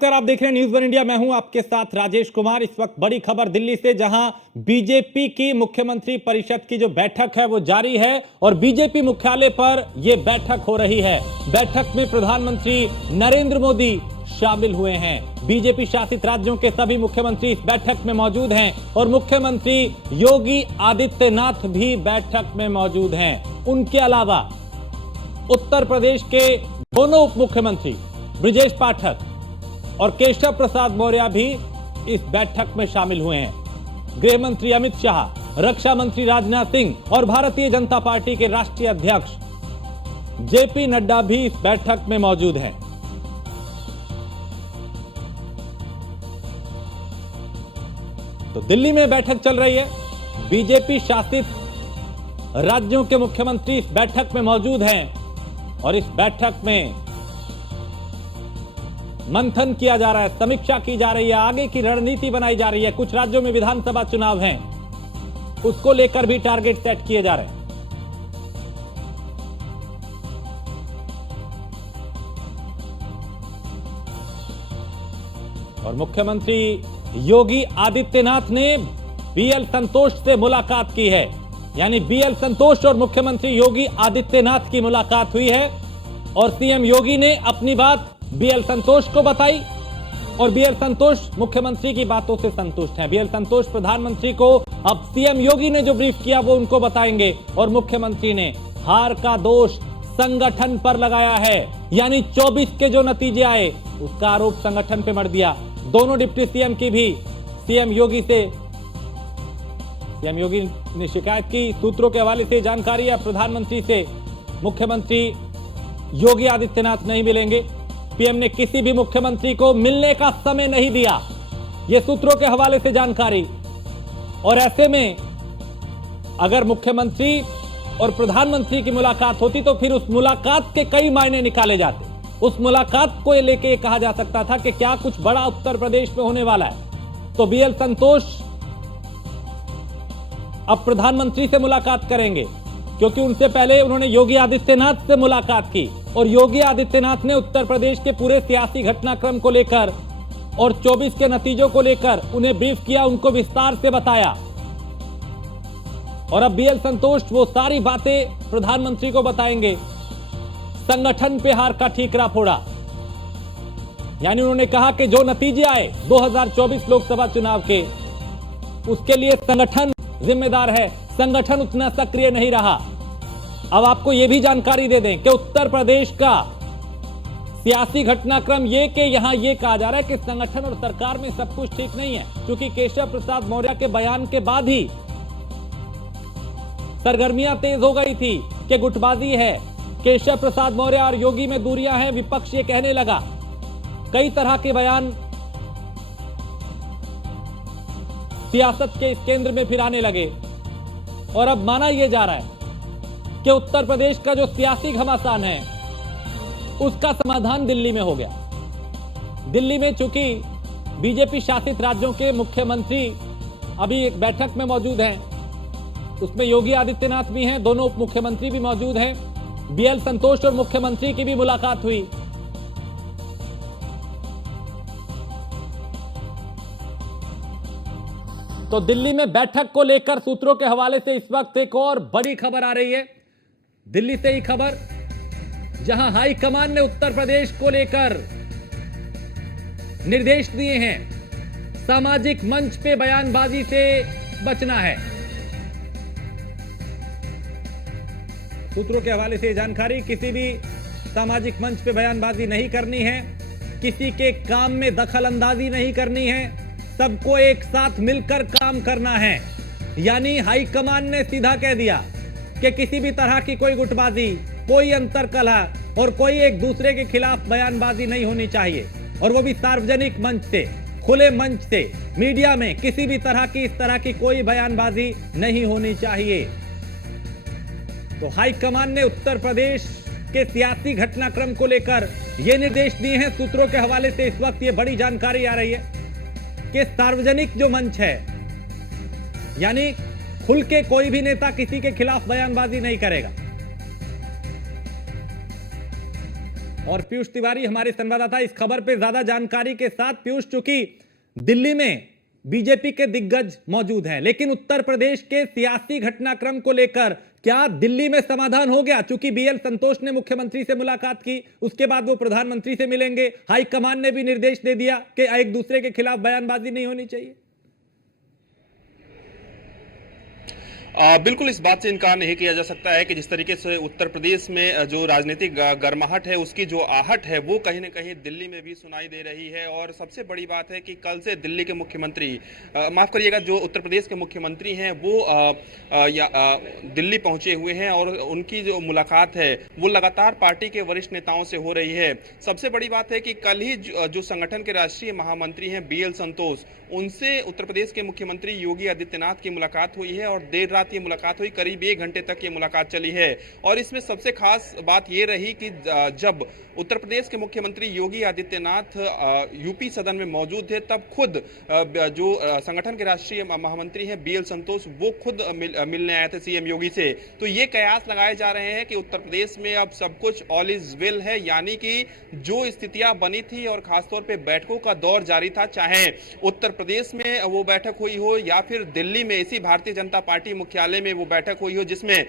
नमस्कार, आप देख रहे हैं न्यूज़ वन इंडिया। मैं हूं आपके साथ राजेश कुमार। इस वक्त बड़ी खबर दिल्ली से, जहां बीजेपी की मुख्यमंत्री परिषद की जो बैठक है वो जारी है और बीजेपी मुख्यालय पर यह बैठक हो रही है। बैठक में प्रधानमंत्री नरेंद्र मोदी शामिल हुए हैं। बीजेपी शासित राज्यों के सभी मुख्यमंत्री इस बैठक में मौजूद हैं और मुख्यमंत्री योगी आदित्यनाथ भी बैठक में मौजूद हैं। उनके अलावा उत्तर प्रदेश के दोनों उप मुख्यमंत्री ब्रजेश पाठक और केशव प्रसाद मौर्य भी इस बैठक में शामिल हुए हैं। गृह मंत्री अमित शाह, रक्षा मंत्री राजनाथ सिंह और भारतीय जनता पार्टी के राष्ट्रीय अध्यक्ष जेपी नड्डा भी इस बैठक में मौजूद हैं। तो दिल्ली में बैठक चल रही है। बीजेपी शासित राज्यों के मुख्यमंत्री इस बैठक में मौजूद हैं और इस बैठक में मंथन किया जा रहा है, समीक्षा की जा रही है, आगे की रणनीति बनाई जा रही है। कुछ राज्यों में विधानसभा चुनाव हैं, उसको लेकर भी टारगेट सेट किए जा रहे हैं। और मुख्यमंत्री योगी आदित्यनाथ ने बीएल संतोष से मुलाकात की है। यानी बीएल संतोष और मुख्यमंत्री योगी आदित्यनाथ की मुलाकात हुई है और सीएम योगी ने अपनी बात बीएल संतोष को बताई और बीएल संतोष मुख्यमंत्री की बातों से संतुष्ट हैं। बीएल संतोष प्रधानमंत्री को अब सीएम योगी ने जो ब्रीफ किया वो उनको बताएंगे और मुख्यमंत्री ने हार का दोष संगठन पर लगाया है। यानी 24 के जो नतीजे आए उसका आरोप संगठन पे मर दिया। दोनों डिप्टी सीएम की भी सीएम योगी ने शिकायत की। सूत्रों के हवाले से जानकारी है, प्रधानमंत्री से मुख्यमंत्री योगी आदित्यनाथ नहीं मिलेंगे। पीएम ने किसी भी मुख्यमंत्री को मिलने का समय नहीं दिया, यह सूत्रों के हवाले से जानकारी। और ऐसे में अगर मुख्यमंत्री और प्रधानमंत्री की मुलाकात होती तो फिर उस मुलाकात के कई मायने निकाले जाते। उस मुलाकात को लेके कहा जा सकता था कि क्या कुछ बड़ा उत्तर प्रदेश में होने वाला है। तो बीएल संतोष अब प्रधानमंत्री से मुलाकात करेंगे, क्योंकि उनसे पहले उन्होंने योगी आदित्यनाथ से मुलाकात की और योगी आदित्यनाथ ने उत्तर प्रदेश के पूरे सियासी घटनाक्रम को लेकर और 24 के नतीजों को लेकर उन्हें ब्रीफ किया, उनको विस्तार से बताया। और अब बीएल संतोष वो सारी बातें प्रधानमंत्री को बताएंगे। संगठन पे हार का ठीकरा फोड़ा, यानी उन्होंने कहा कि जो नतीजे आए 2024 लोकसभा चुनाव के, उसके लिए संगठन जिम्मेदार है। संगठन उतना सक्रिय नहीं रहा। अब आपको यह भी जानकारी दे दें कि उत्तर प्रदेश का सियासी घटनाक्रम ये कि यहां यह कहा जा रहा है कि संगठन और सरकार में सब कुछ ठीक नहीं है, क्योंकि केशव प्रसाद मौर्य के बयान के बाद ही सरगर्मियां तेज हो गई थी कि गुटबाजी है, केशव प्रसाद मौर्य और योगी में दूरियां हैं, विपक्ष ये कहने लगा। कई तरह के बयान सियासत के इस केंद्र में फिर आने लगे और अब माना यह जा रहा है कि उत्तर प्रदेश का जो सियासी घमासान है उसका समाधान दिल्ली में हो गया। दिल्ली में चूंकि बीजेपी शासित राज्यों के मुख्यमंत्री अभी एक बैठक में मौजूद हैं, उसमें योगी आदित्यनाथ भी हैं, दोनों उप मुख्यमंत्री भी मौजूद हैं। बीएल संतोष और मुख्यमंत्री की भी मुलाकात हुई। तो दिल्ली में बैठक को लेकर सूत्रों के हवाले से इस वक्त एक और बड़ी खबर आ रही है। दिल्ली से ही खबर, जहां हाईकमान ने उत्तर प्रदेश को लेकर निर्देश दिए हैं। सामाजिक मंच पे बयानबाजी से बचना है। सूत्रों के हवाले से जानकारी, किसी भी सामाजिक मंच पे बयानबाजी नहीं करनी है, किसी के काम में दखल अंदाजी नहीं करनी है, सबको एक साथ मिलकर काम करना है। यानी हाईकमान ने सीधा कह दिया कि किसी भी तरह की कोई गुटबाजी, कोई अंतरकलह और कोई एक दूसरे के खिलाफ बयानबाजी नहीं होनी चाहिए, और वो भी सार्वजनिक मंच से, खुले मंच से, मीडिया में किसी भी तरह की इस तरह की कोई बयानबाजी नहीं होनी चाहिए। तो हाईकमान ने उत्तर प्रदेश के सियासी घटनाक्रम को लेकर ये निर्देश दिए हैं। सूत्रों के हवाले से इस वक्त ये बड़ी जानकारी आ रही है कि सार्वजनिक जो मंच है, यानी खुल के कोई भी नेता किसी के खिलाफ बयानबाजी नहीं करेगा। और पीयूष तिवारी हमारे संवाददाता इस खबर पे ज्यादा जानकारी के साथ। पीयूष, चूंकि दिल्ली में बीजेपी के दिग्गज मौजूद हैं, लेकिन उत्तर प्रदेश के सियासी घटनाक्रम को लेकर क्या दिल्ली में समाधान हो गया? चूंकि बीएल संतोष ने मुख्यमंत्री से मुलाकात की, उसके बाद वो प्रधानमंत्री से मिलेंगे, हाईकमान ने भी निर्देश दे दिया कि एक दूसरे के खिलाफ बयानबाजी नहीं होनी चाहिए। बिल्कुल इस बात से इनकार नहीं किया जा सकता है कि जिस तरीके से उत्तर प्रदेश में जो राजनीतिक गर्माहट है, उसकी जो आहट है, वो कहीं ना कहीं दिल्ली में भी सुनाई दे रही है। और सबसे बड़ी बात है कि कल से दिल्ली के मुख्यमंत्री, माफ करिएगा, जो उत्तर प्रदेश के मुख्यमंत्री हैं वो दिल्ली पहुंचे हुए हैं और उनकी जो मुलाकात है वो लगातार पार्टी के वरिष्ठ नेताओं से हो रही है। सबसे बड़ी बात है कि कल ही जो संगठन के राष्ट्रीय महामंत्री हैं बीएल संतोष, उनसे उत्तर प्रदेश के मुख्यमंत्री योगी आदित्यनाथ की मुलाकात हुई है और देर रात ये मुलाकात हुई। करीब 1 घंटे तक ये मुलाकात चली है और इसमें सबसे खास बात ये रही कि जब उत्तर प्रदेश के मुख्यमंत्री योगी आदित्यनाथ यूपी सदन में मौजूद थे, तब खुद जो संगठन के राष्ट्रीय महामंत्री हैं बीएल संतोष, वो खुद मिलने आए थे सीएम योगी से। तो ये कयास लगाए जा रहे हैं कि उत्तर प्रदेश में अब सब कुछ ऑल इज वेल है, यानी कि जो स्थितियां बनी थी और खासतौर पे बैठकों का दौर जारी था, चाहे उत्तर प्रदेश में वो बैठक हुई हो या फिर दिल्ली में इसी भारतीय जनता पार्टी मुख्यालय में वो बैठक हुई हो, जिसमें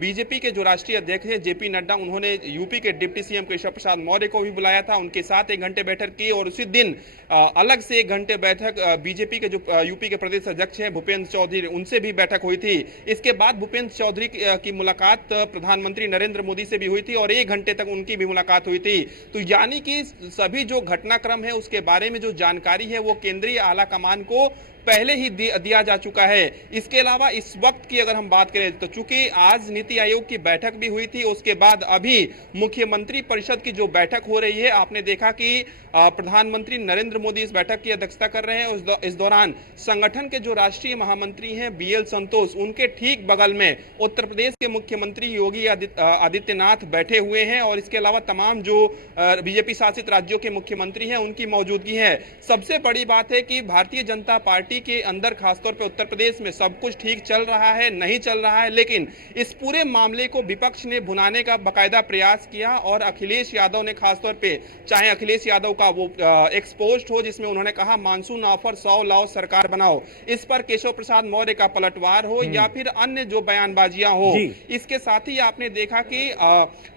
बीजेपी के जो राष्ट्रीय अध्यक्ष हैं जेपी नड्डा, उन्होंने यूपी के डिप्टी सीएम केशव प्रसाद मौर्य को भी बुलाया था, उनके साथ 1 घंटे बैठक की और उसी दिन अलग से 1 घंटे बैठक बीजेपी के जो यूपी के प्रदेश अध्यक्ष हैं भूपेंद्र चौधरी, उनसे भी बैठक हुई थी। इसके बाद भूपेंद्र चौधरी की मुलाकात प्रधानमंत्री नरेंद्र मोदी से भी हुई थी और 1 घंटे तक उनकी भी मुलाकात हुई थी। तो यानी कि सभी जो घटनाक्रम है उसके बारे में जो जानकारी है वो केंद्रीय आला कमान को पहले ही दिया जा चुका है। इसके अलावा इस वक्त की अगर हम बात करें तो चूंकि आज नीति आयोग की बैठक भी हुई थी, उसके बाद अभी मुख्यमंत्री परिषद की जो बैठक हो रही है, आपने देखा कि प्रधानमंत्री नरेंद्र मोदी इस बैठक की अध्यक्षता कर रहे हैं। इस दौरान संगठन के जो राष्ट्रीय महामंत्री हैं बीएल संतोष, उनके ठीक बगल में उत्तर प्रदेश के मुख्यमंत्री योगी आदित्यनाथ बैठे हुए हैं और इसके अलावा तमाम जो बीजेपी शासित राज्यों के मुख्यमंत्री हैं उनकी मौजूदगी है। सबसे बड़ी बात है कि भारतीय जनता पार्टी के अंदर खासतौर पे उत्तर प्रदेश में सब कुछ ठीक चल रहा है, नहीं चल रहा है, लेकिन इस पूरे मामले को विपक्ष ने भुनाने का बाकायदा प्रयास किया और अखिलेश यादव ने खासतौर पे, चाहे अखिलेश यादव का वो एक्सपोस्ट हो जिसमें उन्होंने कहा मानसून ऑफर 100 लाओ सरकार बनाओ, इस पर केशव प्रसाद मौर्य का पलटवार हो या फिर अन्य जो बयानबाजियां हो, इसके साथ ही आपने देखा कि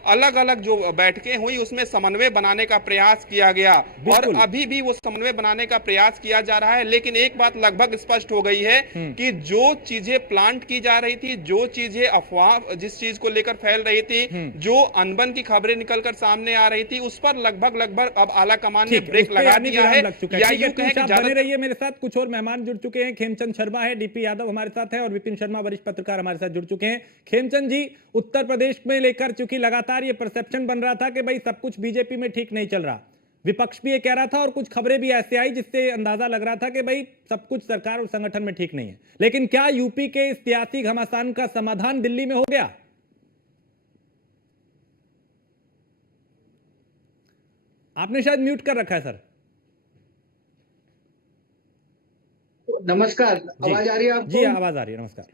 अलग अलग जो बैठकें हुई उसमें समन्वय बनाने का प्रयास किया गया और अभी भी वो समन्वय बनाने का प्रयास किया जा रहा है। लेकिन एक बात लगभग स्पष्ट हो गई है कि जो चीजें प्लांट की जा रही थी, जो चीजें अफवाह जिस चीज को लेकर फैल रही थी, जो अनबन की खबरें निकलकर सामने आ रही थी, उस पर लगभग अब आला कमान ने ब्रेक लगा दिया है। या यूं कहें कि बने रहिए मेरे साथ, कुछ और मेहमान जुड़ चुके हैं। खेमचंद शर्मा है, डीपी यादव हमारे साथ है और विपिन शर्मा वरिष्ठ पत्रकार हमारे साथ जुड़ चुके हैं। खेमचंद जी, उत्तर प्रदेश में लेकर चूंकि लगातार ये परसेप्शन बन रहा था कि भाई सब कुछ बीजेपी में ठीक नहीं चल रहा, विपक्ष भी ये कह रहा था और कुछ खबरें भी ऐसे आई जिससे अंदाजा लग रहा था कि भाई सब कुछ सरकार और संगठन में ठीक नहीं है, लेकिन क्या यूपी के इस सियासी घमासान का समाधान दिल्ली में हो गया? आपने शायद म्यूट कर रखा है सर। नमस्कार, आवाज आ रही है आपको? जी आवाज आ रही है, नमस्कार।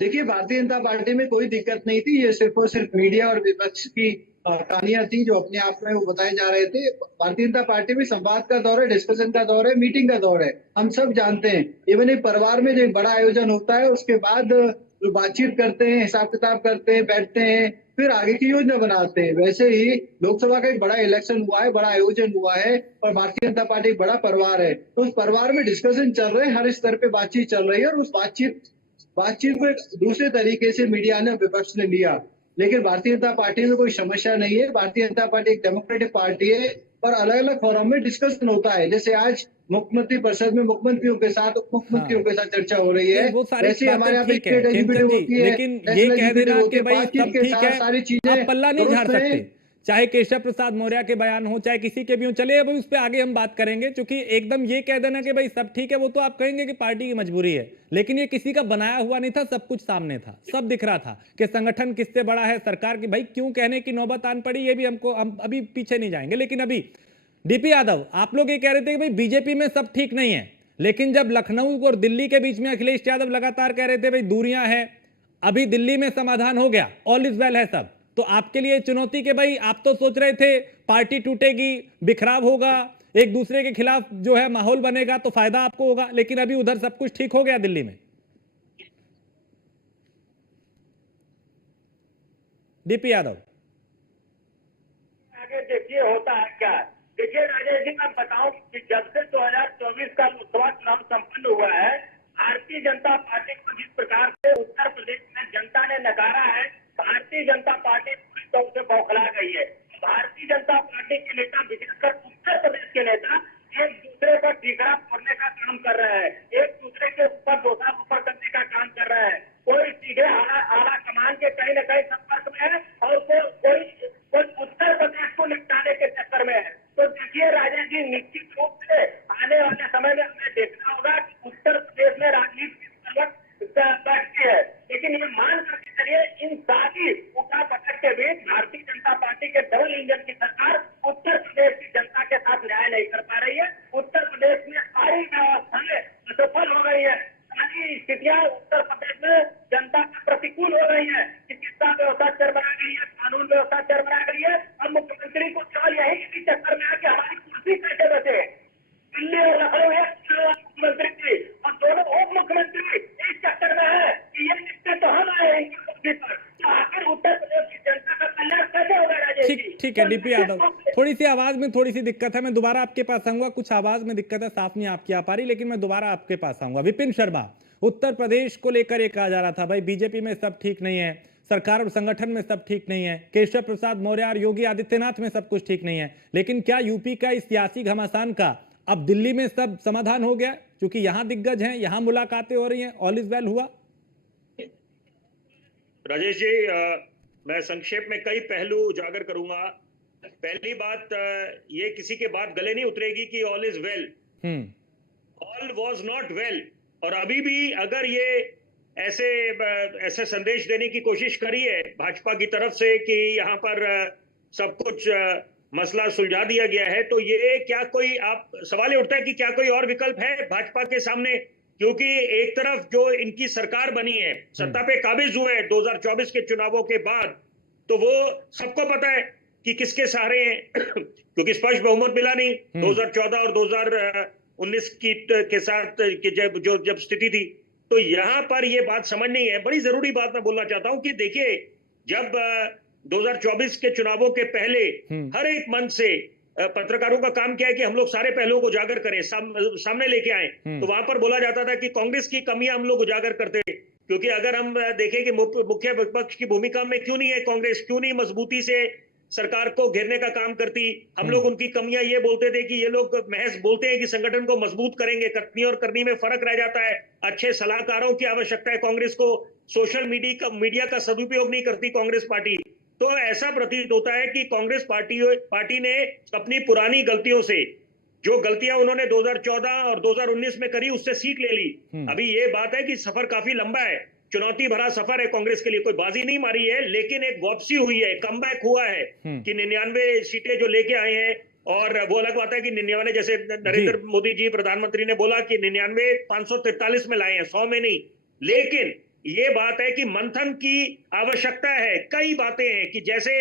देखिए, भारतीय जनता पार्टी में कोई दिक्कत नहीं थी, ये सिर्फ और सिर्फ मीडिया और विपक्ष की कहानियां थी जो अपने आप में वो बताए जा रहे थे। भारतीय जनता पार्टी में संवाद का दौर है, डिस्कशन का दौर है, मीटिंग का दौर है, हम सब जानते हैं। इवन एक परिवार में जो एक बड़ा आयोजन होता है उसके बाद जो बातचीत करते हैं, हिसाब किताब करते हैं, बैठते हैं, फिर आगे की योजना बनाते हैं। वैसे ही लोकसभा का एक बड़ा इलेक्शन हुआ है, बड़ा आयोजन हुआ है और भारतीय जनता पार्टी एक बड़ा परिवार है, तो उस परिवार में डिस्कशन चल रहे हैं, हर स्तर पे बातचीत चल रही है और उस बातचीत को एक दूसरे तरीके से मीडिया ने, विपक्ष ने लिया। लेकिन भारतीय जनता पार्टी में कोई समस्या नहीं है। भारतीय जनता पार्टी एक डेमोक्रेटिक पार्टी है और अलग अलग फोरम में डिस्कशन होता है। जैसे आज मुख्यमंत्री परिषद में मुख्यमंत्रियों के साथ, उप मुख्यमंत्रियों के साथ चर्चा हो रही है, वैसे हमारे यहाँ पे स्टेट एग्जीक्यूटिव होती है, लेकिन ये कह देना कि भाई सब ठीक है, सारी चीजें पल्ला नहीं झाड़ सकते। चाहे केशव प्रसाद मौर्य के बयान हो, चाहे किसी के भी हो, चलिए अभी उस पर आगे हम बात करेंगे, क्योंकि एकदम ये कह देना कि भाई सब ठीक है, वो तो आप कहेंगे कि पार्टी की मजबूरी है, लेकिन ये किसी का बनाया हुआ नहीं था, सब कुछ सामने था, सब दिख रहा था कि संगठन किससे बड़ा है, सरकार की भाई क्यों कहने की नौबत आन पड़ी, ये भी हमको, हम अभी पीछे नहीं जाएंगे। लेकिन अभी डीपी यादव, आप लोग ये कह रहे थे कि भाई बीजेपी में सब ठीक नहीं है, लेकिन जब लखनऊ और दिल्ली के बीच में अखिलेश यादव लगातार कह रहे थे भाई दूरियां हैं, अभी दिल्ली में समाधान हो गया, ऑल इज वेल है सब, तो आपके लिए चुनौती के भाई आप तो सोच रहे थे पार्टी टूटेगी, बिखराव होगा, एक दूसरे के खिलाफ जो है माहौल बनेगा तो फायदा आपको होगा, लेकिन अभी उधर सब कुछ ठीक हो गया दिल्ली में। डीपी यादव, आगे देखिए होता है क्या। देखिए राजेश जी, मैं बताऊं कि जब से 2024 का लोकसभा चुनाव संपन्न हुआ है, भारतीय जनता पार्टी को जिस प्रकार से उत्तर प्रदेश में जनता ने नकारा है, भारतीय जनता पार्टी पूरी तौर से बौखला गई है। भारतीय जनता पार्टी के नेता, विशेषकर उत्तर प्रदेश के नेता, एक दूसरे पर ठीकरा फोड़ने का काम कर रहे हैं, एक दूसरे के ऊपर दोषारोपण करने का काम कर रहे हैं। कोई सीधे आला कमान के कहीं न कहीं संपर्क में है और कोई उत्तर प्रदेश को निपटाने के चक्कर में है। तो देखिए राजेश जी, निश्चित रूप से आने वाले समय में हमें देखना होगा कि उत्तर प्रदेश में राजनीति बैठती है, लेकिन ये मान करके चलिए इन सारी उठा पटक के बीच भारतीय जनता पार्टी के डबल इंजन की सरकार उत्तर प्रदेश की जनता के साथ न्याय नहीं कर पा रही है। उत्तर प्रदेश में सारी व्यवस्थाएं असफल हो गई है, सारी स्थितियां उत्तर प्रदेश में जनता के प्रतिकूल हो रही है। चिकित्सा व्यवस्था चरमरा गई है, कानून व्यवस्था चरमरा गई है और मुख्यमंत्री को केवल यही इसी चक्कर में है कि हमारी कुर्सी कैसे बचे। दिल्ली और लखनऊ एक मुख्यमंत्री थी और दोनों उप मुख्यमंत्री इस चक्कर में है कि ये निपटे तो हम आए इनकी कुर्सी पर। तो आखिर उत्तर प्रदेश की जनता का कल्याण कैसे होगा राजेश जी? ठीक है डीपी यादव, थोड़ी सी आवाज में थोड़ी सी दिक्कत है, मैं दोबारा आपके पास आऊंगा। कुछ आवाज में दिक्कत है, साफ नहीं आपकी आ पा रही, लेकिन मैं दोबारा आपके पास आऊंगा। विपिन शर्मा, उत्तर प्रदेश को लेकर ये कहा जा रहा था भाई बीजेपी में सब ठीक नहीं है, सरकार और संगठन में सब ठीक नहीं है, केशव प्रसाद मौर्य और योगी आदित्यनाथ में सब कुछ ठीक नहीं है, लेकिन क्या यूपी का इस सियासी घमासान का अब दिल्ली में सब समाधान हो गया? क्योंकि यहां दिग्गज हैं, यहां मुलाकातें हो रही हैं, ऑल इज वेल हुआ? राजेश जी, मैं संक्षेप में कई पहलू उजागर करूंगा। पहली बात, ये किसी के बात गले नहीं उतरेगी कि all is well. All was not well. और अभी भी अगर ये ऐसे संदेश देने की कोशिश करी है भाजपा की तरफ से कि यहाँ पर सब कुछ मसला सुलझा दिया गया है, तो ये क्या कोई, आप सवाल ये उठता है कि क्या कोई और विकल्प है भाजपा के सामने? क्योंकि एक तरफ जो इनकी सरकार बनी है, सत्ता पे काबिज हुए हैं 2024 के चुनावों के बाद, तो वो सबको पता है कि किसके सहारे हैं क्योंकि स्पष्ट बहुमत मिला नहीं 2014 और 2019 के साथ जब स्थिति थी। तो यहाँ पर ये बात समझनी है। बड़ी जरूरी बात मैं बोलना चाहता हूं कि देखिए, जब 2024 के चुनावों के पहले हर एक मंच से पत्रकारों का काम क्या है कि हम लोग सारे पहलुओं को उजागर करें, सामने लेके आए। तो वहां पर बोला जाता था कि कांग्रेस की कमियां हम लोग उजागर करते, क्योंकि अगर हम देखें कि मुख्य विपक्ष की भूमिका में क्यों नहीं है कांग्रेस, क्यों नहीं मजबूती से सरकार को घेरने का काम करती, हम लोग उनकी कमियां ये बोलते थे कि ये लोग महज बोलते हैं कि संगठन को मजबूत करेंगे, कथनी और करनी में फर्क रह जाता है। अच्छे सलाहकारों की आवश्यकता है कांग्रेस को, सोशल मीडिया का सदुपयोग नहीं करती कांग्रेस पार्टी। तो ऐसा प्रतीत होता है कि कांग्रेस पार्टी ने अपनी पुरानी गलतियों से, जो गलतियां उन्होंने 2014 और 2019 में करी, उससे सीख ले ली। अभी ये बात है कि सफर काफी लंबा है, चुनौती भरा सफर है कांग्रेस के लिए, कोई बाजी नहीं मारी है, लेकिन एक वापसी हुई है, कमबैक हुआ है कि 99 सीटें जो लेके आए हैं। और वो अलग बात है कि 99, जैसे नरेंद्र मोदी जी प्रधानमंत्री ने बोला कि 99 543 में लाए हैं, 100 में नहीं। लेकिन ये बात है कि मंथन की आवश्यकता है। कई बातें हैं कि जैसे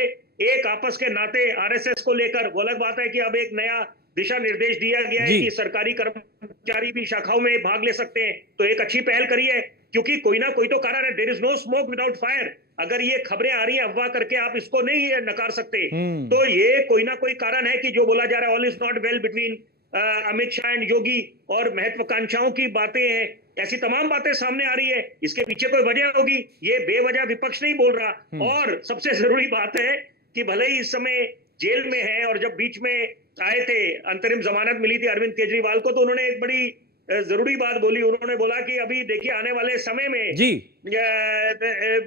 एक आपस के नाते आरएसएस को लेकर, वो अलग बात है कि अब एक नया दिशा निर्देश दिया गया है कि सरकारी कर्मचारी भी शाखाओं में भाग ले सकते हैं, तो एक अच्छी पहल करी है, क्योंकि कोई ना कोई तो कारण है। There is no smoke without fire. अगर ये खबरें आ रही है अफवाह करके, आप इसको नहीं नकार सकते। तो ये कोई ना कोई कारण है कि जो बोला जा रहा है all is not well between Amit Shah and Yogi, और महत्वाकांक्षाओं की बातें हैं, ऐसी तमाम बातें सामने आ रही है। इसके पीछे कोई वजह होगी, ये बेवजह विपक्ष नहीं बोल रहा। और सबसे जरूरी बात है कि भले ही इस समय जेल में है, और जब बीच में आए थे, अंतरिम जमानत मिली थी अरविंद केजरीवाल को, तो उन्होंने एक बड़ी जरूरी बात बोली। उन्होंने बोला कि अभी देखिए आने वाले समय में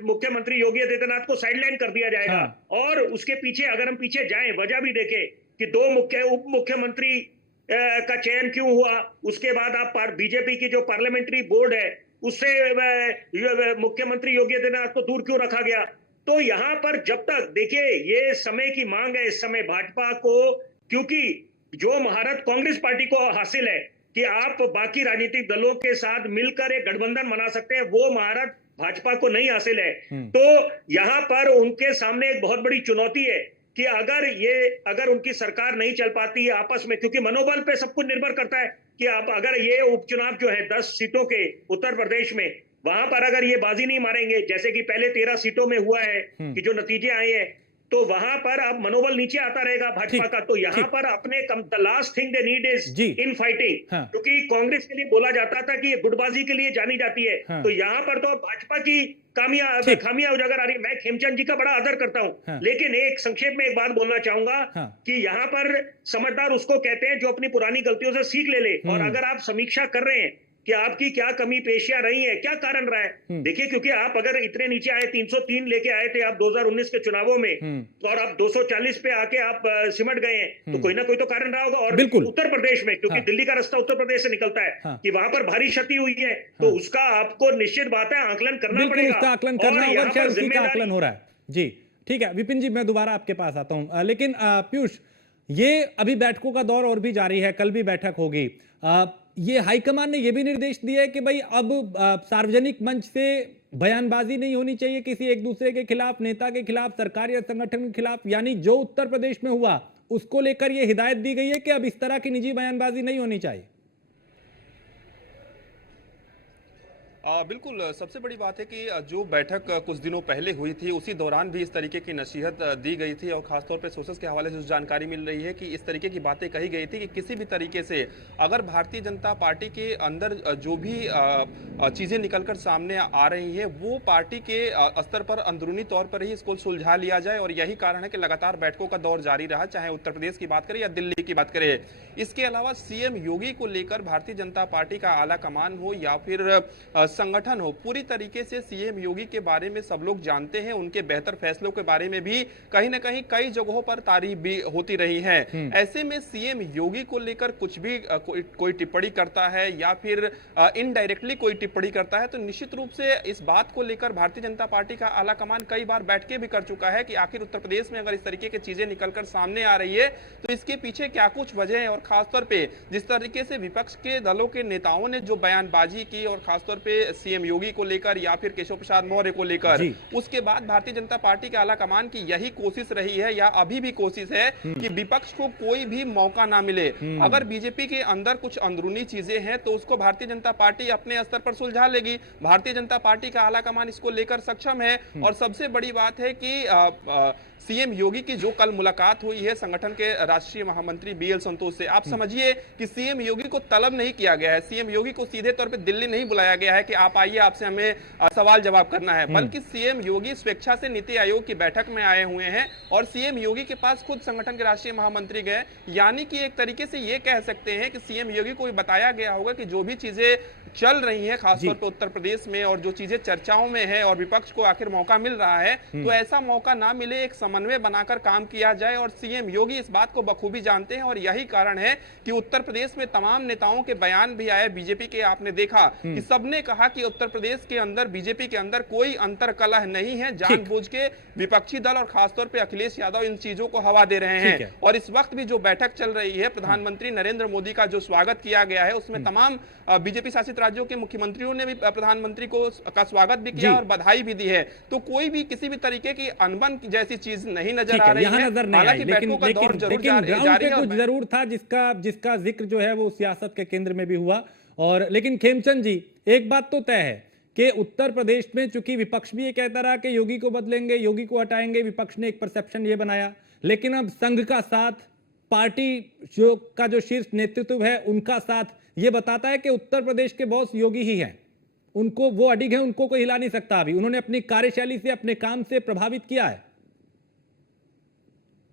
मुख्यमंत्री योगी आदित्यनाथ को साइडलाइन कर दिया जाएगा। और उसके पीछे अगर हम पीछे जाएं, वजह भी देखें कि 2 उप मुख्यमंत्री का चयन क्यों हुआ। उसके बाद आप बीजेपी की जो पार्लियामेंट्री बोर्ड है, उससे मुख्यमंत्री योगी आदित्यनाथ को दूर क्यों रखा गया। तो यहाँ पर जब तक, देखिए ये समय की मांग है इस समय भाजपा को, क्योंकि जो महारत कांग्रेस पार्टी को हासिल है कि आप बाकी राजनीतिक दलों के साथ मिलकर एक गठबंधन बना सकते हैं, वो महारत भाजपा को नहीं हासिल है। तो यहाँ पर उनके सामने एक बहुत बड़ी चुनौती है कि अगर उनकी सरकार नहीं चल पाती है आपस में, क्योंकि मनोबल पे सब कुछ निर्भर करता है कि आप अगर ये उपचुनाव जो है 10 सीटों के उत्तर प्रदेश में, वहां पर अगर ये बाजी नहीं मारेंगे जैसे कि पहले 13 सीटों में हुआ है कि जो नतीजे आए हैं, तो वहां पर अब मनोबल नीचे आता रहेगा भाजपा का। तो यहाँ पर अपने the last thing they need is in fighting, क्योंकि कांग्रेस के लिए बोला जाता था कि ये गुटबाजी के लिए जानी जाती है। तो यहाँ पर तो भाजपा की खामियां उजागर आ रही है। मैं खेमचंद जी का बड़ा आदर करता हूं, लेकिन एक संक्षेप में एक बात बोलना चाहूंगा कि यहाँ पर समझदार उसको कहते हैं जो अपनी पुरानी गलतियों से सीख ले। और अगर आप समीक्षा कर रहे हैं कि आपकी क्या कमी पेशियां रही है, क्या कारण रहा है, देखिए, क्योंकि आप अगर इतने नीचे आए, 303 लेके आए थे आप 2019 के चुनावों में, और आप 240 पे आके आप सिमट गए हैं, तो कोई ना कोई तो कारण रहा होगा। और उत्तर प्रदेश में, क्योंकि दिल्ली का रास्ता उत्तर प्रदेश से निकलता है, कि वहां पर भारी क्षति हुई है, तो उसका आपको निश्चित बात है आकलन करना पड़ेगा। उसका आकलन करना होगा, शायद उसी का आकलन हो रहा है। जी ठीक है विपिन जी, मैं दोबारा आपके पास आता हूं, लेकिन पीयूष, ये अभी बैठकों का दौर और भी जारी है, कल भी बैठक होगी। ये हाईकमान ने यह भी निर्देश दिया है कि भाई अब सार्वजनिक मंच से बयानबाजी नहीं होनी चाहिए किसी एक दूसरे के खिलाफ, नेता के खिलाफ, सरकार या संगठन के खिलाफ, यानी जो उत्तर प्रदेश में हुआ उसको लेकर यह हिदायत दी गई है कि अब इस तरह की निजी बयानबाजी नहीं होनी चाहिए। बिल्कुल, सबसे बड़ी बात है कि जो बैठक कुछ दिनों पहले हुई थी उसी दौरान भी इस तरीके की नसीहत दी गई थी, और खासतौर पे सोर्सेस के हवाले से जो जानकारी मिल रही है कि इस तरीके की बातें कही गई थी कि किसी भी तरीके से अगर भारतीय जनता पार्टी के अंदर जो भी चीज़ें निकलकर सामने आ रही हैं वो पार्टी के स्तर पर अंदरूनी तौर पर ही इसको सुलझा लिया जाए, और यही कारण है कि लगातार बैठकों का दौर जारी रहा, चाहे उत्तर प्रदेश की बात करें या दिल्ली की बात करें। इसके अलावा सीएम योगी को लेकर भारतीय जनता पार्टी का आला कमान हो या फिर संगठन हो, पूरी तरीके से सीएम योगी के बारे में सब लोग जानते हैं, उनके बेहतर फैसलों के बारे में भी कहीं ना कहीं कई जगहों पर तारीफ भी होती रही है। ऐसे में सीएम योगी को लेकर कुछ भी कोई टिप्पणी करता है या फिर इनडायरेक्टली कोई टिप्पणी करता है, तो निश्चित रूप से इस बात को लेकर भारतीय जनता पार्टी का आला कमान कई बार बैठ के भी कर चुका है कि आखिर उत्तर प्रदेश में अगर इस तरीके की चीजें निकलकर सामने आ रही है तो इसके पीछे क्या कुछ वजह है। और खासतौर पे जिस तरीके से विपक्ष के दलों के नेताओं ने जो बयानबाजी की, और खासतौर पे सीएम योगी को लेकर या फिर केशव प्रसाद मौर्य को लेकर, उसके बाद भारतीय जनता पार्टी के आला कमान की यही कोशिश रही है या अभी भी कोशिश है कि विपक्ष को कोई भी मौका ना मिले। अगर बीजेपी के अंदर कुछ अंदरूनी चीजें हैं तो उसको भारतीय जनता पार्टी अपने स्तर पर सुलझा लेगी। भारतीय जनता पार्टी का आला कमान इसको लेकर सक्षम है। और सबसे बड़ी बात है कि सीएम योगी की जो कल मुलाकात हुई है संगठन के राष्ट्रीय महामंत्री बीएल संतोष से, आप समझिए कि सीएम योगी को तलब नहीं किया गया है, सीएम योगी को सीधे तौर पे दिल्ली नहीं बुलाया गया है कि आप आइए आपसे हमें सवाल जवाब करना है, बल्कि सीएम योगी स्वेच्छा से नीति आयोग की बैठक में आए हुए हैं और सीएम योगी के पास खुद संगठन के राष्ट्रीय महामंत्री गए। यानी कि एक तरीके से ये कह सकते हैं कि सीएम योगी को बताया गया होगा कि जो भी चीजें चल रही है खासतौर पर उत्तर प्रदेश में और जो चीजें चर्चाओं में है और विपक्ष को आखिर मौका मिल रहा है, तो ऐसा मौका ना मिले, एक समन्वय बनाकर काम किया जाए। और सीएम योगी इस बात को बखूबी जानते हैं और यही कारण है कि उत्तर प्रदेश में तमाम नेताओं के बयान भी आए बीजेपी के। आपने देखा कि सबने कहा कि उत्तर प्रदेश के अंदर बीजेपी के अंदर कोई अंतरकलह नहीं है, जानबूझ के विपक्षी दल और खासतौर पर अखिलेश यादव इन चीजों को हवा दे रहे हैं। और इस वक्त भी जो बैठक चल रही है, प्रधानमंत्री नरेंद्र मोदी का जो स्वागत किया गया है, उसमें तमाम बीजेपी शासित राज्यों के मुख्यमंत्रियों ने भी प्रधानमंत्री को का स्वागत भी किया और बधाई भी दी है। तो कोई भी किसी भी तरीके की अनबन जैसी चीज नहीं नजर आ रही है। नजर नहीं आई, लेकिन ग्राउंड पे कुछ जरूर था जिसका जिक्र जो है वो सियासत के केंद्र में भी हुआ। और लेकिन खेमचंद जी, एक बात तो तय है कि उत्तर प्रदेश में चूंकि विपक्ष भी ये कहता रहा कि योगी को बदलेंगे, योगी को हटाएंगे, विपक्ष ने एक परसेप्शन ये बनाया, लेकिन अब संघ का साथ, पार्टी जो शीर्ष नेतृत्व है उनका साथ ये बताता है कि उत्तर प्रदेश के बॉस योगी ही हैं, उनको वो अडिग है, उनको कोई हिला नहीं सकता। अभी उन्होंने अपनी कार्यशैली से, अपने काम से प्रभावित किया है।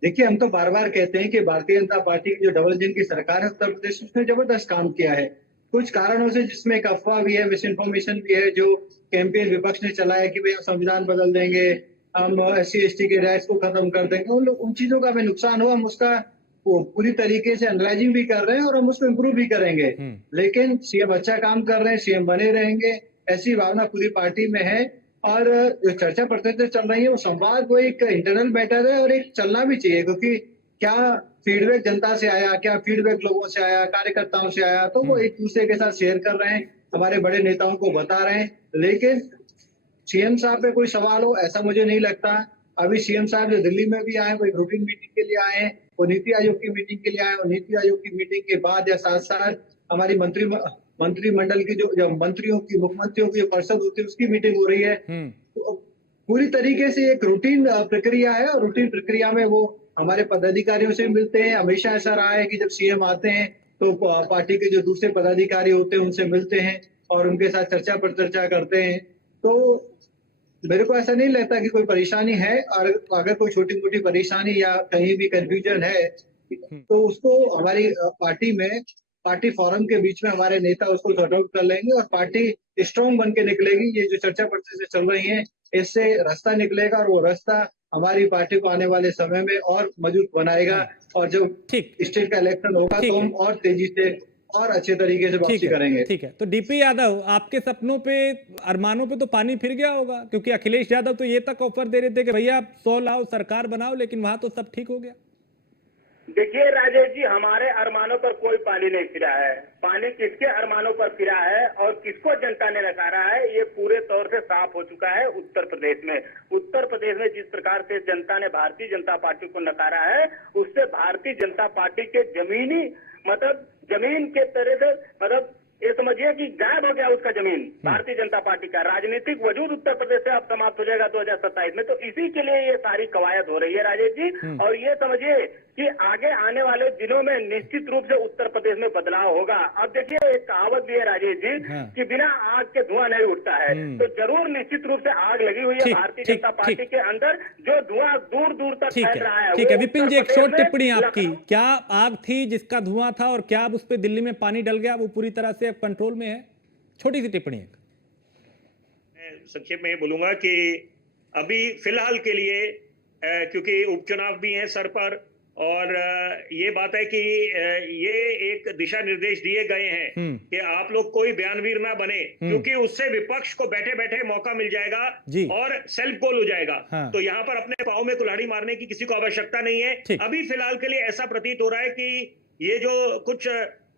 देखिए, हम तो बार बार कहते हैं कि भारतीय जनता पार्टी की जो डबल इंजन की सरकार है उत्तर प्रदेश में, उसने जबरदस्त काम किया है। कुछ कारणों से, जिसमें एक अफवाह भी है, मिस इन्फॉर्मेशन भी है, जो कैंपेन विपक्ष ने चलाया कि भाई हम संविधान बदल देंगे, हम SC/ST के राइट्स को खत्म कर देंगे, उन चीजों का हमें नुकसान हुआ। हम उसका पूरी तरीके से एनालाइजिंग भी कर रहे हैं और हम उसको इम्प्रूव भी करेंगे। लेकिन सीएम अच्छा काम कर रहे हैं, सीएम बने रहेंगे, ऐसी भावना पूरी पार्टी में है। और जो चर्चा प्रतिनिधि चल रही है वो संवाद, वो एक इंटरनल मैटर है और एक चलना भी चाहिए, क्योंकि क्या फीडबैक जनता से आया, क्या फीडबैक लोगों से आया, कार्यकर्ताओं से आया, तो वो एक दूसरे के साथ शेयर कर रहे हैं, हमारे बड़े नेताओं को बता रहे हैं। लेकिन सीएम साहब पे कोई सवाल हो ऐसा मुझे नहीं लगता। अभी सीएम साहब जो दिल्ली में भी आए, कोई रूटीन मीटिंग के लिए आए हैं, वो नीति आयोग की मीटिंग के लिए आए, और नीति आयोग की मीटिंग के बाद या साथ साथ हमारी मंत्रिमंडल की जो मंत्रियों की, मुख्यमंत्रियों की परिषद होती है उसकी मीटिंग हो रही है। तो पूरी तरीके से एक रूटीन प्रक्रिया है, और रूटीन प्रक्रिया में वो हमारे पदाधिकारियों से मिलते हैं। हमेशा ऐसा रहा है कि जब सीएम आते हैं तो पार्टी के जो दूसरे पदाधिकारी होते हैं उनसे मिलते हैं और उनके साथ चर्चा पर चर्चा करते हैं। तो मेरे को ऐसा नहीं लगता कि कोई परेशानी है, और अगर कोई छोटी मोटी परेशानी या कहीं भी कंफ्यूजन है तो उसको हमारी पार्टी फोरम के बीच में हमारे नेता उसको सॉर्ट आउट कर लेंगे, और पार्टी स्ट्रॉन्ग बन के निकलेगी। ये जो चर्चा प्रोसेस चल रही है इससे रास्ता निकलेगा, और वो रास्ता हमारी पार्टी को आने वाले समय में और मजबूत बनाएगा। और जब स्टेट का इलेक्शन होगा तो हम और तेजी से और अच्छे तरीके से वापसी करेंगे। ठीक है। तो डीपी यादव, आपके सपनों पे, अरमानों पे तो पानी फिर गया होगा, क्योंकि अखिलेश यादव तो ये तक ऑफर दे रहे थे कि भैया आप 100 लाओ, सरकार बनाओ, लेकिन वहां तो सब ठीक हो गया। देखिए राजेश जी, हमारे अरमानों पर कोई पानी नहीं फिरा है। पानी किसके अरमानों पर फिरा है और किसको जनता ने नकारा है, ये पूरे तौर से साफ हो चुका है उत्तर प्रदेश में। उत्तर प्रदेश में जिस प्रकार से जनता ने भारतीय जनता पार्टी को नकारा है, उससे भारतीय जनता पार्टी के जमीन के तरह से ये समझिए कि गायब हो गया उसका जमीन। भारतीय जनता पार्टी का राजनीतिक वजूद उत्तर प्रदेश से अब समाप्त हो जाएगा 2027 में। तो इसी के लिए ये सारी कवायद हो रही है राजेश जी। और ये समझिए कि आगे आने वाले दिनों में निश्चित रूप से उत्तर प्रदेश में बदलाव होगा। अब देखिए, एक कहावत भी है राजेश जी कि बिना आग के धुआं नहीं उठता है। तो जरूर निश्चित रूप से आग लगी हुई है भारतीय जनता पार्टी के अंदर, जो धुआं दूर दूर तक फैल रहा है। ठीक है विपिन जी, एक शॉर्ट टिप्पणी आपकी। क्या आग थी जिसका धुआं था, और क्या अब उस पर दिल्ली में पानी डल गया, वो पूरी तरह से कंट्रोल में है? छोटी सी टिप्पणी है। मैं संक्षेप में ये बोलूंगा कि अभी फिलहाल के लिए क्योंकि उपचुनाव भी हैं सर पर, और ये बात है कि ये एक दिशा निर्देश दिए गए हैं कि आप लोग कोई बयानवीर ना बने, क्योंकि उससे विपक्ष को बैठे बैठे मौका मिल जाएगा और सेल्फ गोल हो जाएगा। तो यहाँ पर अपने पाँव में कुल्हाड़ी मारने की किसी को आवश्यकता नहीं है। अभी फिलहाल के लिए ऐसा प्रतीत हो रहा है कि ये जो कुछ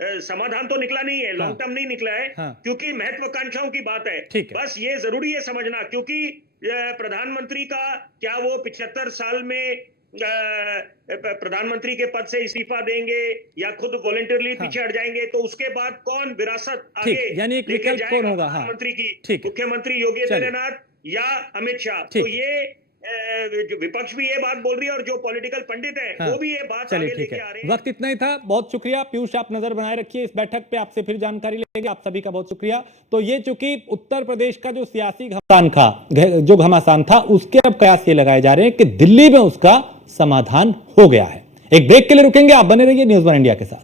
समाधान तो निकला नहीं है, लॉन्ग टर्म नहीं निकला है, क्योंकि महत्वाकांक्षाओं की बात है। बस ये जरूरी है समझना, क्योंकि प्रधानमंत्री का क्या वो 75 साल में प्रधानमंत्री के पद से इस्तीफा देंगे या खुद वॉलंटियरली पीछे हट जाएंगे, तो उसके बाद कौन विरासत आगे यानी एक विकल्प कौन होगा? प्रधानमंत्री की मुख्यमंत्री योगी आदित्यनाथ या अमित शाह? तो ये जो विपक्ष भी ये बात बोल रही है और जो पॉलिटिकल पंडित है वो भी ये बात आगे लेके आ रहे हैं। वक्त इतना ही था, बहुत शुक्रिया पीयूष, आप नजर बनाए रखिए इस बैठक पे, आपसे फिर जानकारी लेंगे। आप सभी का बहुत शुक्रिया। तो ये चूंकि उत्तर प्रदेश का जो सियासी घमासान था, उसके अब कयास ये लगाए जा रहे हैं कि दिल्ली में उसका समाधान हो गया है। एक ब्रेक के लिए रुकेंगे, आप बने रहिए न्यूज़ वन इंडिया के साथ।